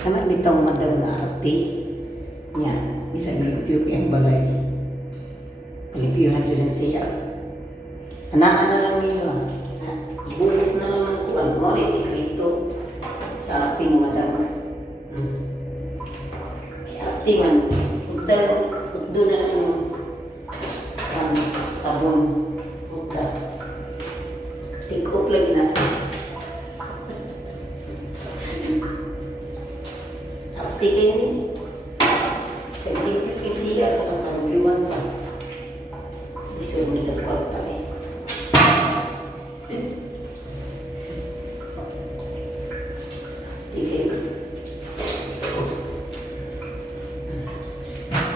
Kana bitaw madam na arte. Yan, bisa limpyo kayang balay. Palimpyohan dyan siya. Anaan na lang nila. Bulot na lang ng kuwan. Mori sikrito sa ating madam. Kaya ating man, uddo na lang sabon. Udda. Take-off lagi natin. Arte kayo ni. Sa limpyo kayo siya kung palimpyohan pa. Disuruh ni kekuatan ni.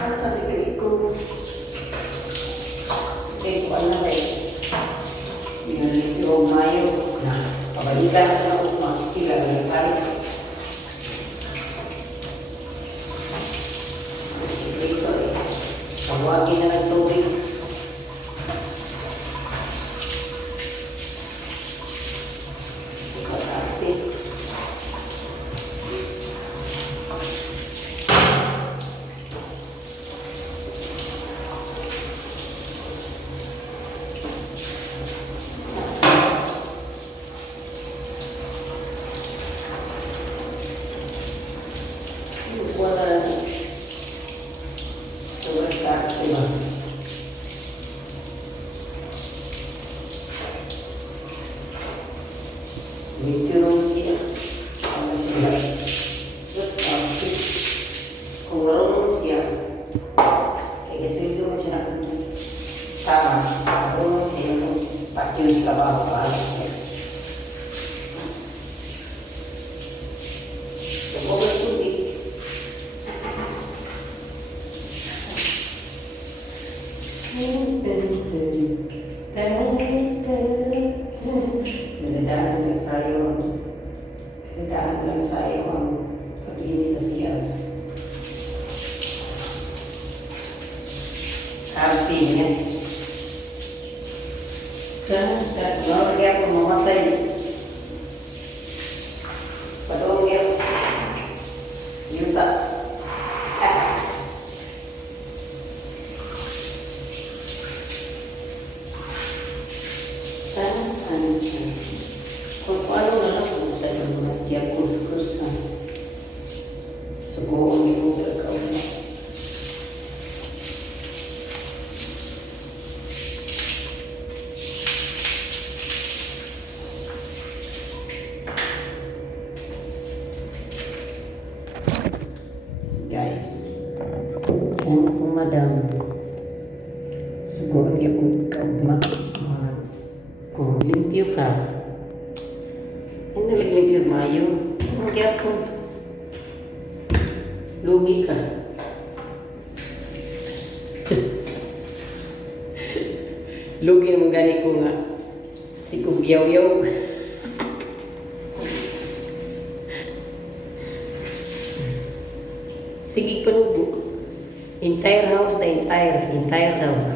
Ano kasi ko? Sige ko ano ba? Binalik ko Mayo na pabalikan na ako sila ng pari. Sige ko. Tawagin na ng tubig. Kung marunong siya, kaya sweldo mo siya tama, marunong siya yung pati-use ka ba ako pala siya. Subukan tubig. Nadadaan lang sa'yo. Nadadaan lang sa'yo ang paglinis sa siya. Arti niya. Kalau dia aku mematay. Padahal dia yuta. Kung paano na lang kung sa'yo mga dia kus-kus na. Subukan niyo ikaw na. Guys, kung ako madam, subukan niyo kung limpyo ka, hindi limpyo mayo, hindi ako, lugi ka. Lugi naman gani ko nga, si Kubyaw-yaw. Sige panubo. Entire house na entire house.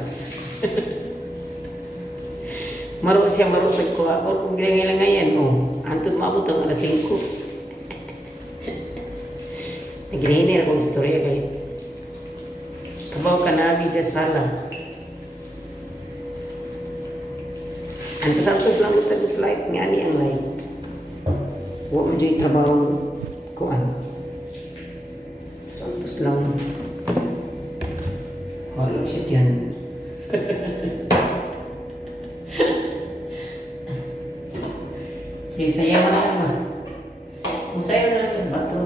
Maro siya marusag ko ako. Kung gilang ngayon, antod maabot ang alas 5. Naghihinir akong istorya kayo. Kabaw ka nabi sa sala. Antos-antos lang ito sa life. Nga ni ang life. Huwag mo dyan trabaho ko ano. Santos lang. Halo siya dyan. Sayaw na naman. Kung sayaw na lang sa bato.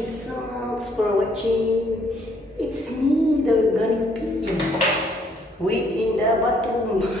guys so much for watching. It's me, the organic pigs, within the bathroom.